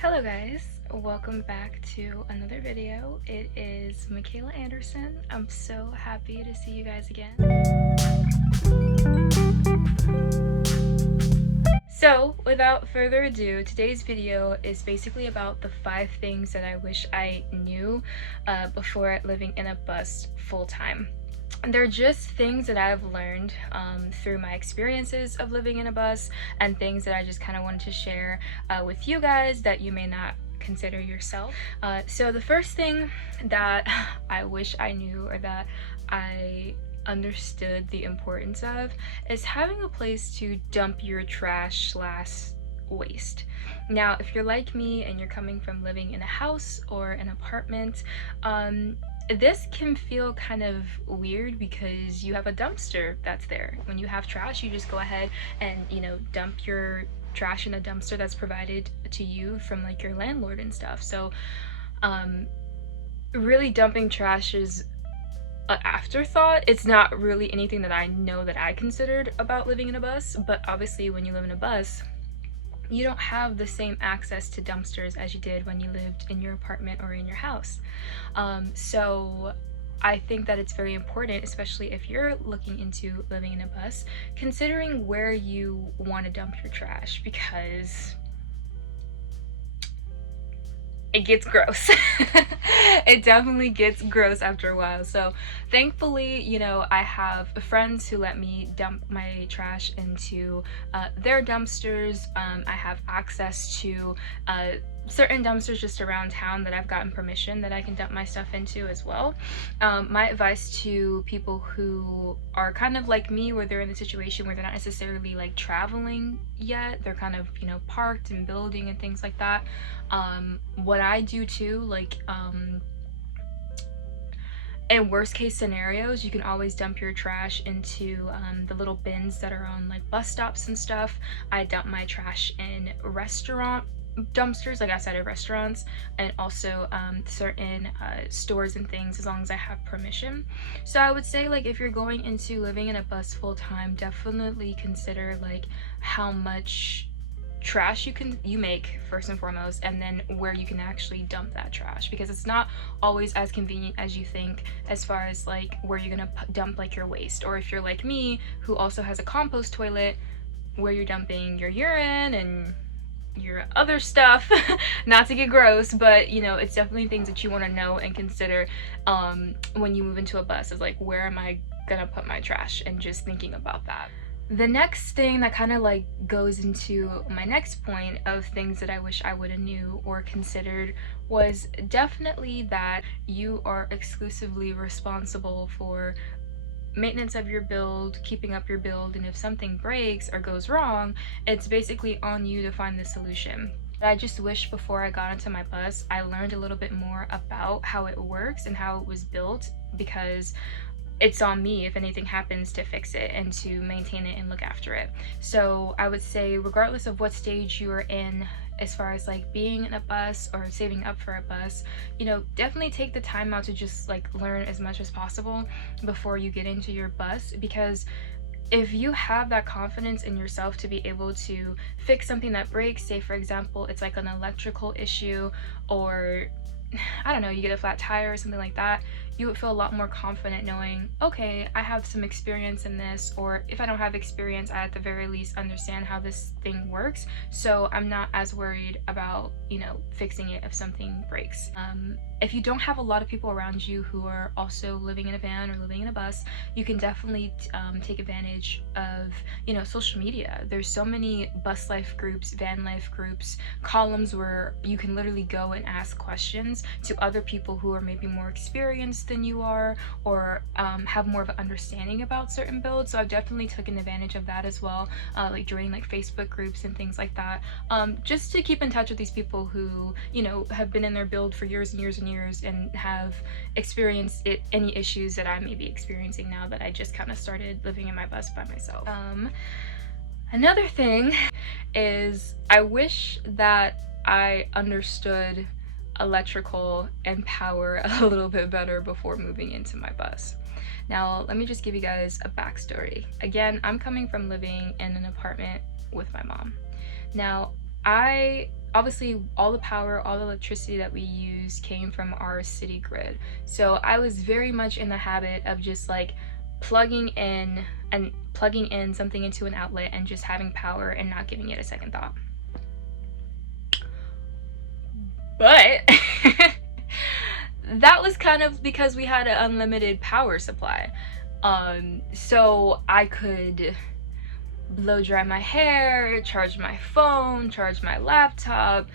Hello guys, welcome back to another video. It is Michaela Anderson. I'm so happy to see you guys again. So without further ado, today's video is basically about the 5 things that I wish I knew before living in a bus full-time. They're just things that I've learned through my experiences of living in a bus and things that I just kind of wanted to share with you guys that you may not consider yourself. So the first thing that I wish I knew, or that I understood the importance of, is having a place to dump your trash slash waste. Now, if you're like me and you're coming from living in a house or an apartment, this can feel kind of weird because you have a dumpster that's there. When you have trash, you just go ahead and, dump your trash in a dumpster that's provided to you from like your landlord and stuff. So really dumping trash is an afterthought. It's not really anything that I know that I considered about living in a bus, but obviously when you live in a bus, you don't have the same access to dumpsters as you did when you lived in your apartment or in your house. So I think that it's very important, especially if you're looking into living in a bus, considering where you want to dump your trash, because it gets gross. It definitely gets gross after a while. So thankfully, I have friends who let me dump my trash into their dumpsters. I have access to certain dumpsters just around town that I've gotten permission that I can dump my stuff into as well. My advice to people who are kind of like me, where they're in the situation where they're not necessarily like traveling yet, they're kind of parked and building and things like that. What I do too, like in worst case scenarios, you can always dump your trash into the little bins that are on like bus stops and stuff. I dump my trash in restaurant dumpsters, like outside of restaurants, and also certain stores and things, as long as I have permission. So I would say, like, if you're going into living in a bus full time, definitely consider like how much trash you make first and foremost, and then where you can actually dump that trash, because it's not always as convenient as you think as far as like where you're gonna dump like your waste, or if you're like me who also has a compost toilet, where you're dumping your urine and your other stuff. Not to get gross, but it's definitely things that you want to know and consider when you move into a bus, is like, where am I gonna put my trash, and just thinking about that. The next thing that kind of like goes into my next point of things that I wish I would have knew or considered was definitely that you are exclusively responsible for maintenance of your build, keeping up your build, and if something breaks or goes wrong, it's basically on you to find the solution. I just wish before I got into my bus, I learned a little bit more about how it works and how it was built, because it's on me if anything happens to fix it and to maintain it and look after it. So I would say, regardless of what stage you are in as far as like being in a bus or saving up for a bus, definitely take the time out to just like learn as much as possible before you get into your bus, because if you have that confidence in yourself to be able to fix something that breaks, say for example it's like an electrical issue, or I don't know, you get a flat tire or something like that, you would feel a lot more confident knowing, okay, I have some experience in this, or if I don't have experience, I at the very least understand how this thing works, so I'm not as worried about, fixing it if something breaks. If you don't have a lot of people around you who are also living in a van or living in a bus, you can definitely take advantage of, social media. There's so many bus life groups, van life groups, columns where you can literally go and ask questions to other people who are maybe more experienced than you are, or have more of an understanding about certain builds. So I've definitely taken advantage of that as well, like joining like Facebook groups and things like that, just to keep in touch with these people who have been in their build for years and years and years and have experienced any issues that I may be experiencing now that I just kind of started living in my bus by myself. Another thing is, I wish that I understood electrical and power a little bit better before moving into my bus. Now, let me just give you guys a backstory. Again, I'm coming from living in an apartment with my mom. Now, I obviously all the power, all the electricity that we use came from our city grid. So I was very much in the habit of just like plugging in plugging in something into an outlet and just having power and not giving it a second thought. But that was kind of because we had an unlimited power supply. So I could blow dry my hair, charge my phone, charge my laptop,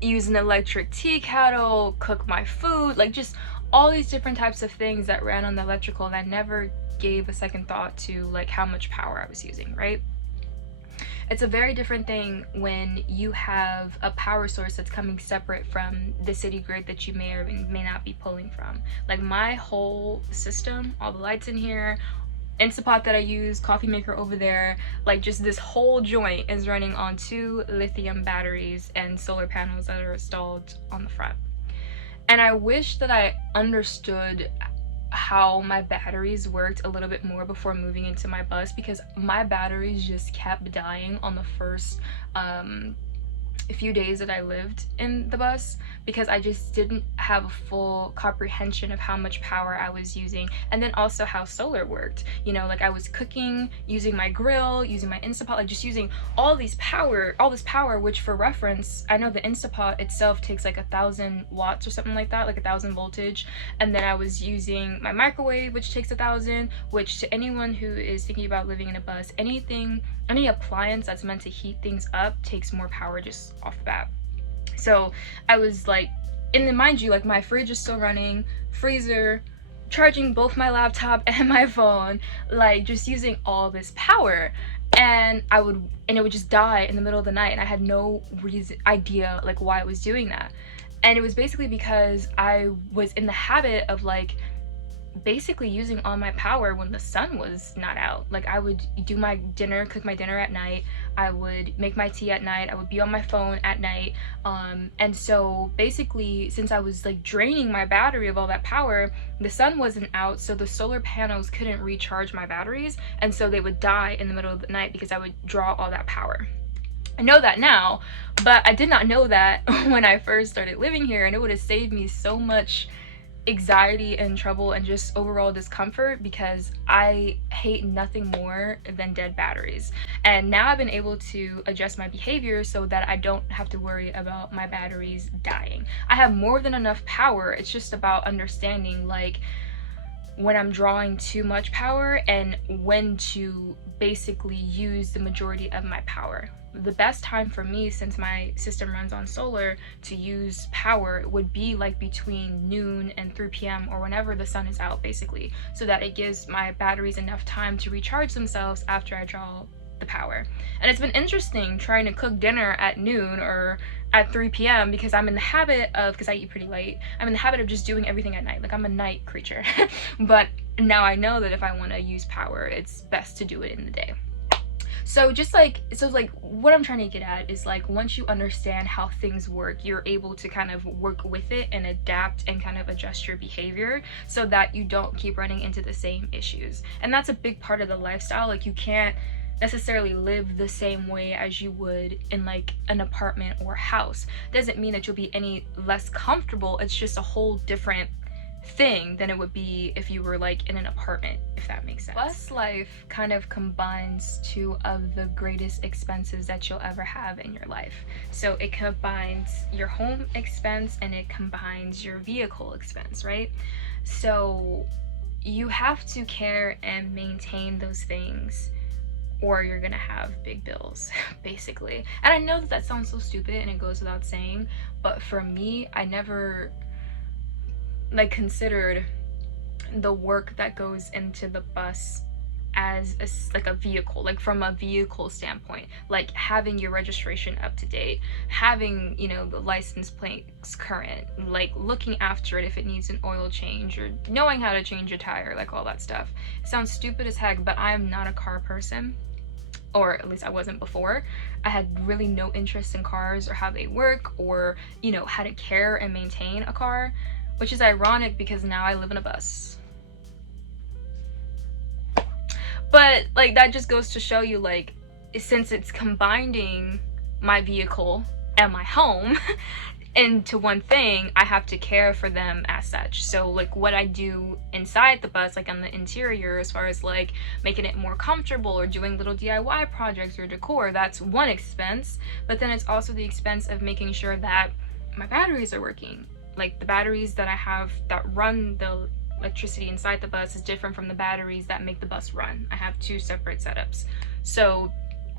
use an electric tea kettle, cook my food, like just all these different types of things that ran on the electrical, and I never gave a second thought to like how much power I was using, right? It's a very different thing when you have a power source that's coming separate from the city grid that you may or may not be pulling from. Like my whole system, all the lights in here, Instapot that I use, coffee maker over there, like just this whole joint is running on 2 lithium batteries and solar panels that are installed on the front. And I wish that I understood how my batteries worked a little bit more before moving into my bus, because my batteries just kept dying on the first few days that I lived in the bus, because I just didn't have a full comprehension of how much power I was using, and then also how solar worked. You know, like I was cooking using my grill, using my Instapot, like just using all this power, which for reference, I know the Instapot itself takes like 1,000 watts or something like that, like 1,000 voltage, and then I was using my microwave, which takes 1,000, which to anyone who is thinking about living in a bus, any appliance that's meant to heat things up takes more power just off the bat. So I was like, and then mind you, like my fridge is still running, freezer, charging both my laptop and my phone, like just using all this power, and it would just die in the middle of the night, and I had no idea like why it was doing that. And it was basically because I was in the habit of like basically using all my power when the sun was not out. Like I would do my dinner, cook my dinner at night, I would make my tea at night, I would be on my phone at night, and so basically since I was like draining my battery of all that power, the sun wasn't out, so the solar panels couldn't recharge my batteries, and so they would die in the middle of the night because I would draw all that power. I know that now, but I did not know that when I first started living here, and it would have saved me so much anxiety and trouble and just overall discomfort, because I hate nothing more than dead batteries. And now I've been able to adjust my behavior so that I don't have to worry about my batteries dying. I have more than enough power. It's just about understanding like when I'm drawing too much power and when to basically use the majority of my power. The best time for me, since my system runs on solar, to use power would be like between noon and 3 p.m. or whenever the sun is out, basically, so that it gives my batteries enough time to recharge themselves after I draw the power. And it's been interesting trying to cook dinner at noon or at 3 p.m. because I'm in the habit of, because I eat pretty late, I'm in the habit of just doing everything at night. Like I'm a night creature. But now I know that if I want to use power, it's best to do it in the day. So what I'm trying to get at is like once you understand how things work, you're able to kind of work with it and adapt and kind of adjust your behavior so that you don't keep running into the same issues. And that's a big part of the lifestyle. Like you can't necessarily live the same way as you would in like an apartment or house. Doesn't mean that you'll be any less comfortable. It's just a whole different thing than it would be if you were like in an apartment, if that makes sense. Buslife kind of combines two of the greatest expenses that you'll ever have in your life. So it combines your home expense and it combines your vehicle expense, right? So you have to care and maintain those things, or you're gonna have big bills, basically. And I know that that sounds so stupid and it goes without saying, but for me, I never like considered the work that goes into the bus as like a vehicle, like from a vehicle standpoint, like having your registration up to date, having, you know, the license plates current, like looking after it if it needs an oil change, or knowing how to change a tire, like all that stuff. It sounds stupid as heck, but I am not a car person, or at least I wasn't before. I had really no interest in cars or how they work, or, you know, how to care and maintain a car, which is ironic because now I live in a bus. But like that just goes to show you, like, since it's combining my vehicle and my home into one thing, I have to care for them as such. So like what I do inside the bus, like on the interior, as far as like making it more comfortable or doing little DIY projects or decor, that's one expense. But then it's also the expense of making sure that my batteries are working. Like the batteries that I have that run the electricity inside the bus is different from the batteries that make the bus run. I have two separate setups. So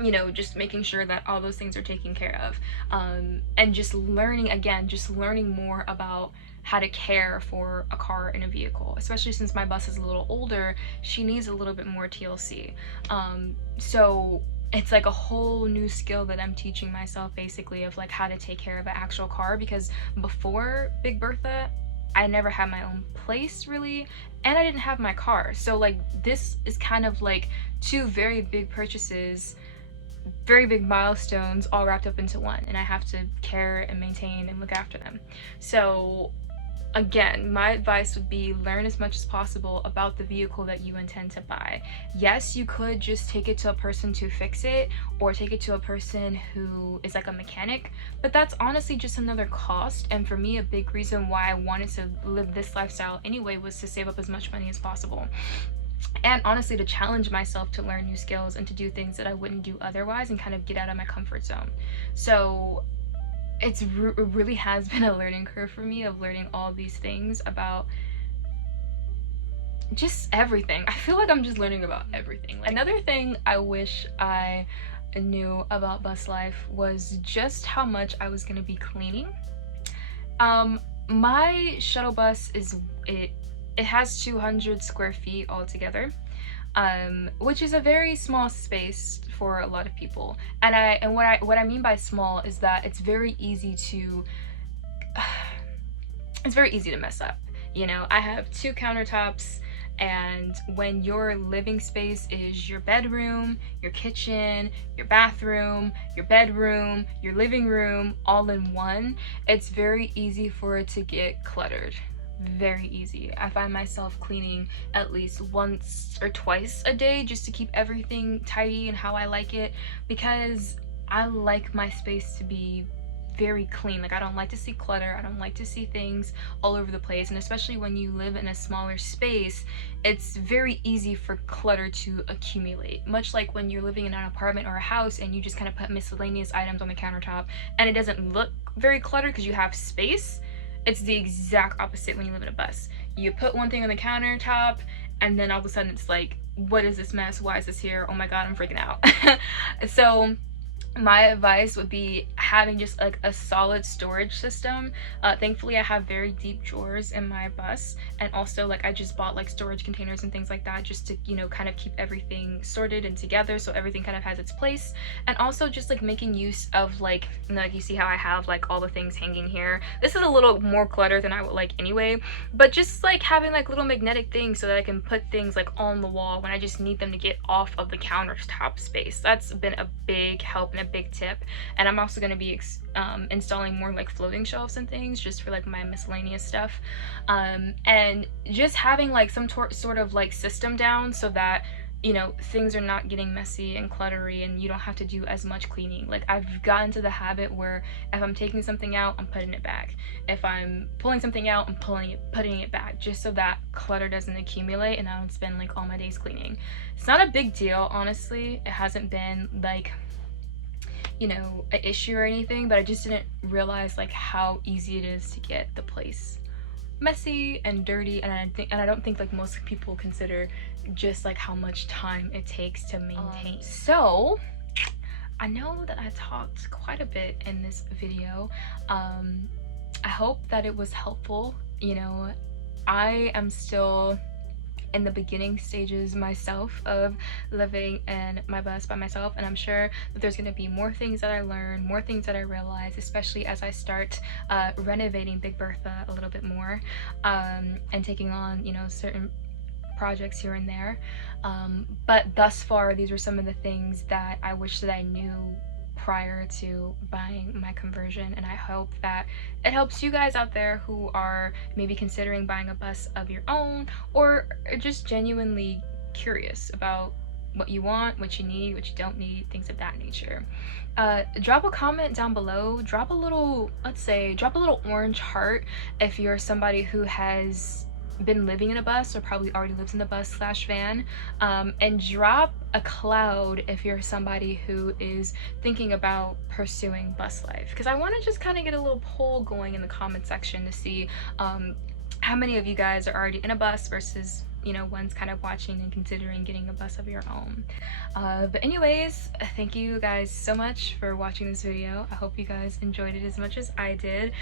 you know, just making sure that all those things are taken care of, and just learning, again, just learning more about how to care for a car and a vehicle, especially since my bus is a little older. She needs a little bit more TLC, so it's like a whole new skill that I'm teaching myself, basically, of like how to take care of an actual car, because before Big Bertha I never had my own place really, and I didn't have my car. So like this is kind of like two very big purchases, very big milestones all wrapped up into one, and I have to care and maintain and look after them. So again, my advice would be learn as much as possible about the vehicle that you intend to buy. Yes, you could just take it to a person to fix it, or take it to a person who is like a mechanic, but that's honestly just another cost. And for me, a big reason why I wanted to live this lifestyle anyway was to save up as much money as possible, and honestly to challenge myself to learn new skills and to do things that I wouldn't do otherwise, and kind of get out of my comfort zone. So it really has been a learning curve for me, of learning all these things about just everything. I feel like I'm just learning about everything. Like, another thing I wish I knew about Buslife was just how much I was gonna be cleaning. My shuttle bus it has 200 square feet altogether, which is a very small space for a lot of people. And what I mean by small is that it's very easy to it's very easy to mess up. You know, I have two countertops, and when your living space is your bedroom, your kitchen, your bathroom, your bedroom, your living room all in one, it's very easy for it to get cluttered. Very easy. I find myself cleaning at least once or twice a day just to keep everything tidy and how I like it, because I like my space to be very clean. Like, I don't like to see clutter, I don't like to see things all over the place, and especially when you live in a smaller space, it's very easy for clutter to accumulate, much like when you're living in an apartment or a house and you just kind of put miscellaneous items on the countertop and it doesn't look very cluttered because you have space. It's the exact opposite when you live in a bus. You put one thing on the countertop and then all of a sudden it's like, what is this mess? Why is this here? Oh my god, I'm freaking out. So my advice would be having just like a solid storage system. Thankfully I have very deep drawers in my bus, and also like I just bought like storage containers and things like that just to, you know, kind of keep everything sorted and together so everything kind of has its place. And also just like making use of like, you know, like you see how I have like all the things hanging here. This is a little more clutter than I would like anyway, but just like having like little magnetic things so that I can put things like on the wall when I just need them to get off of the countertop space. That's been a big help and a big tip. And I'm also going to be installing more like floating shelves and things just for like my miscellaneous stuff, and just having like some sort of like system down so that, you know, things are not getting messy and cluttery and you don't have to do as much cleaning. Like, I've gotten to the habit where if I'm taking something out, I'm putting it back. If I'm pulling something out, I'm putting it back, just so that clutter doesn't accumulate and I don't spend like all my days cleaning. It's not a big deal, honestly. It hasn't been like, you know, an issue or anything, but I just didn't realize like how easy it is to get the place messy and dirty, and I don't think like most people consider just like how much time it takes to maintain. So I know that I talked quite a bit in this video. I hope that it was helpful. You know, I am still in the beginning stages myself of living in my bus by myself, and I'm sure that there's going to be more things that I learn, more things that I realize, especially as I start renovating Big Bertha a little bit more, and taking on, you know, certain projects here and there. But thus far, these were some of the things that I wish that I knew prior to buying my conversion, and I hope that it helps you guys out there who are maybe considering buying a bus of your own, or just genuinely curious about what you want, what you need, what you don't need, things of that nature. Drop a comment down below. Drop a little, let's say, drop a little orange heart if you're somebody who has been living in a bus or probably already lives in the bus slash van, and drop a cloud if you're somebody who is thinking about pursuing bus life, because I want to just kind of get a little poll going in the comment section to see how many of you guys are already in a bus versus, you know, one's kind of watching and considering getting a bus of your own. But anyways, thank you guys so much for watching this video. I hope you guys enjoyed it as much as I did.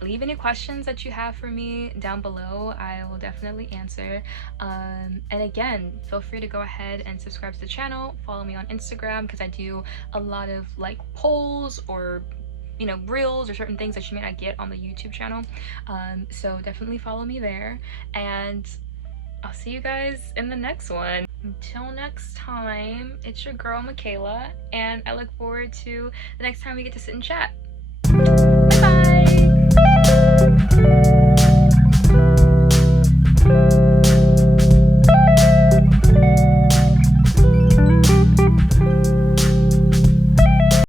Leave any questions that you have for me down below. I will definitely answer. And again, feel free to go ahead and subscribe to the channel. Follow me on Instagram, because I do a lot of like polls or, you know, reels or certain things that you may not get on the YouTube channel. So definitely follow me there, and I'll see you guys in the next one. Until next time, it's your girl Michaela, and I look forward to the next time we get to sit and chat.